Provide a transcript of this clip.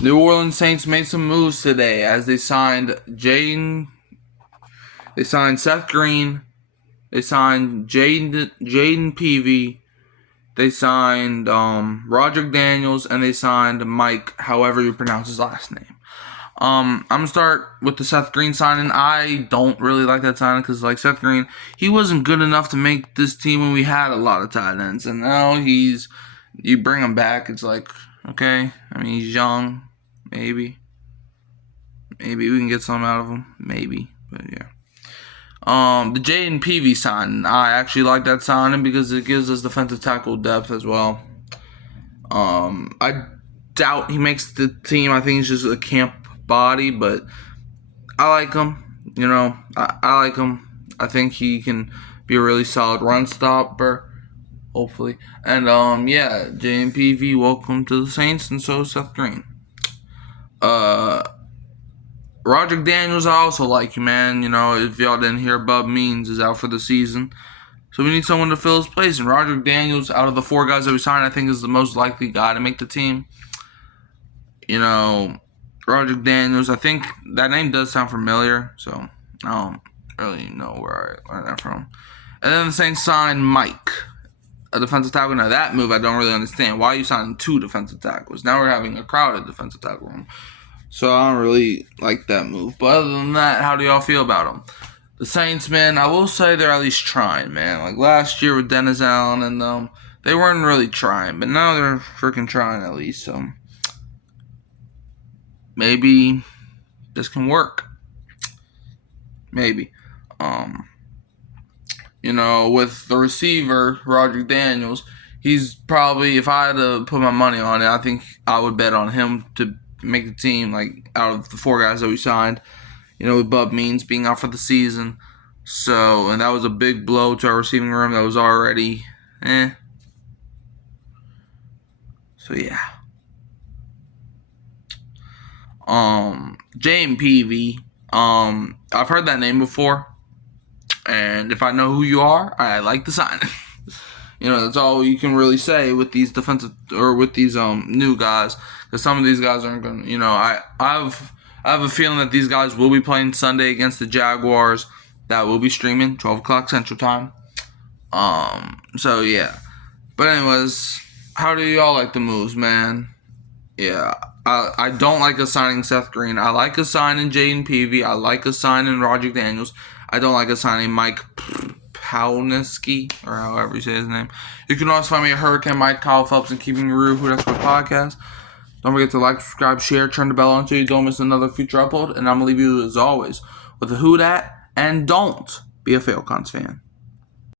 New Orleans Saints made some moves today as they signed Jayden. They signed Seth Green. They signed Jayden Peevy. They signed Roderick Daniels, and they signed Mike, however you pronounce his last name. I'm gonna start with the Seth Green signing. I don't really like that signing because, like, Seth Green, he wasn't good enough to make this team when we had a lot of tight ends, and now you bring him back. It's like, okay, I mean, he's young, maybe we can get something out of him, maybe, but yeah. The Jayden Peevy signing, I actually like that signing because it gives us defensive tackle depth as well. I doubt he makes the team. I think he's just a camp body, but I like him. I like him. I think he can be a really solid run stopper, hopefully. And yeah, Jayden Peevy, welcome to the Saints, and so is Seth Green. Roderick Daniels, I also like you, man. If y'all didn't hear, Bub Means is out for the season. So we need someone to fill his place. And Roderick Daniels, out of the 4 guys that we signed, I think is the most likely guy to make the team. Roderick Daniels, I think that name does sound familiar. So I don't really know where I learned that from. And then the Saints signed Mike, a defensive tackle. Now that move I don't really understand. Why are you signing 2 defensive tackles? Now we're having a crowded defensive tackle room. So I don't really like that move. But other than that, how do y'all feel about them? The Saints, man, I will say they're at least trying, man. Like last year with Dennis Allen and they weren't really trying. But now they're freaking trying at least. So maybe this can work. Maybe. With the receiver, Roderick Daniels, he's probably, if I had to put my money on it, I think I would bet on him to make the team, like, out of the 4 guys that we signed, with Bub Means being out for the season. So, and that was a big blow to our receiving room that was already, So, yeah. Jayden Peevy, I've heard that name before, and if I know who you are, I like the sign. That's all you can really say with these defensive or with these new guys, because some of these guys aren't going to, I have a feeling that these guys will be playing Sunday against the Jaguars. That will be streaming 12 o'clock Central Time. So yeah. But anyways, how do y'all like the moves, man? Yeah, I don't like assigning Seth Green. I like assigning Jayden Peevy. I like assigning Roderick Daniels. I don't like assigning Mike Panasiuk, or however you say his name. You can also find me at Hurricane Mike, Kyle Phelps, and Keeping It Real, Who That's What Podcast. Don't forget to like, subscribe, share, turn the bell on so you don't miss another future upload. And I'm going to leave you, as always, with a who dat, and don't be a Falcons fan.